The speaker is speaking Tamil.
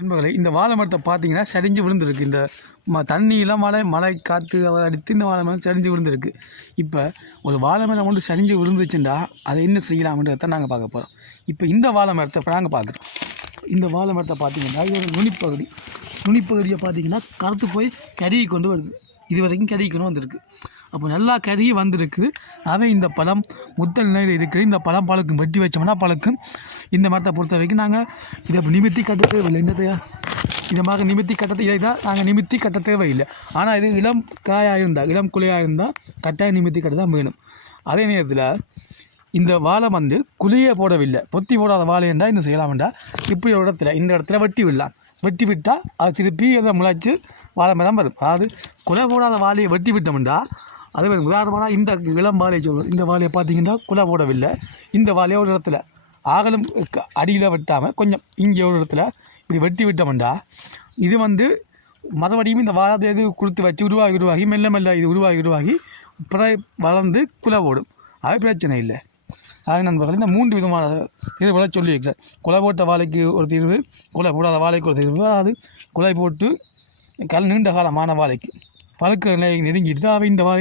நண்பர்களே, இந்த வாழை மரத்தை பார்த்தீங்கன்னா சரிஞ்சு விழுந்துருக்கு. இந்த தண்ணியெல்லாம் மழை காற்று அடித்து இந்த வாழை மரம் சரிஞ்சு விழுந்துருக்கு. இப்போ ஒரு வாழை மரம் ஒன்று சரிஞ்சு விழுந்துச்சுன்னா அதை என்ன செய்யலாம்ன்றதை நாங்கள் பார்க்க போகிறோம். இப்போ இந்த வாழை மரத்தை இப்போ நாங்கள் பார்க்குறோம். இந்த வாழை மரத்தை பார்த்தீங்கன்னா இதோட நுனிப்பகுதியை பார்த்தீங்கன்னா கருத்து போய் கருகி கொண்டு வருது. இது வரைக்கும் கருகிக்கொண்டு வந்திருக்கு. அப்போ நல்லா கருகி வந்திருக்கு. அவன் இந்த பழம் முத்தல் நிலையில் இருக்குது. இந்த பழம் பழுக்கும், வெட்டி வச்சோம்னா பழுக்கும். இந்த மரத்தை பொறுத்த வரைக்கும் நாங்கள் இதை நிமித்தி கட்ட தேவையில்லை. இதை மாதிரி நிமித்தி கட்ட இதை தான் நாங்கள் நிமித்தி கட்ட தேவையில்லை. ஆனால் இது இளம் காயாக இருந்தால், இளம் குலையாக இருந்தால் கட்டாயம் நிமித்தி கட்ட தான் வேணும். அதே நேரத்தில் இந்த வாழை குழிய போடவில்லை, பொத்தி போடாத வாழை என்றால் இன்னும் செய்யலாம்டா. இப்படி ஒரு இடத்துல இந்த இடத்துல வெட்டி விடலாம். வெட்டி விட்டால் அது திருப்பி அதை முளைச்சி வாழை மரம் வரும். அதாவது குலை போடாத வாழையை வெட்டி விட்டோம்டா அது உதாரணமான இந்த இளம் வாழையை சொல்லுவோம். இந்த வாழையை பார்த்தீங்கன்னா குலை போடவில்லை. இந்த வாழையை ஒரு இடத்துல ஆகலும் அடியில் வெட்டாமல் கொஞ்சம் இங்கே ஒரு இடத்துல இப்படி வெட்டி விட்டோம்டா இது மறுபடியும் இந்த வாழை இது கொடுத்து வச்சு உருவாகி மெல்ல இது உருவாகி வளர்ந்து குலை போடும். அது பிரச்சனை இல்லை. அது நண்பர்கள், இந்த 3 விதமான தீர்வுகளை சொல்லி வைக்கிறேன். குலை போட்ட வாழைக்கு ஒரு தீர்வு, குலை போடாத வாழைக்கு ஒரு தீர்வு. அதாவது குலை போட்டு நீண்ட காலமான வாழைக்கு பழுக்கிற நிலையை நெருங்கிட்டு தான் இந்த வாழை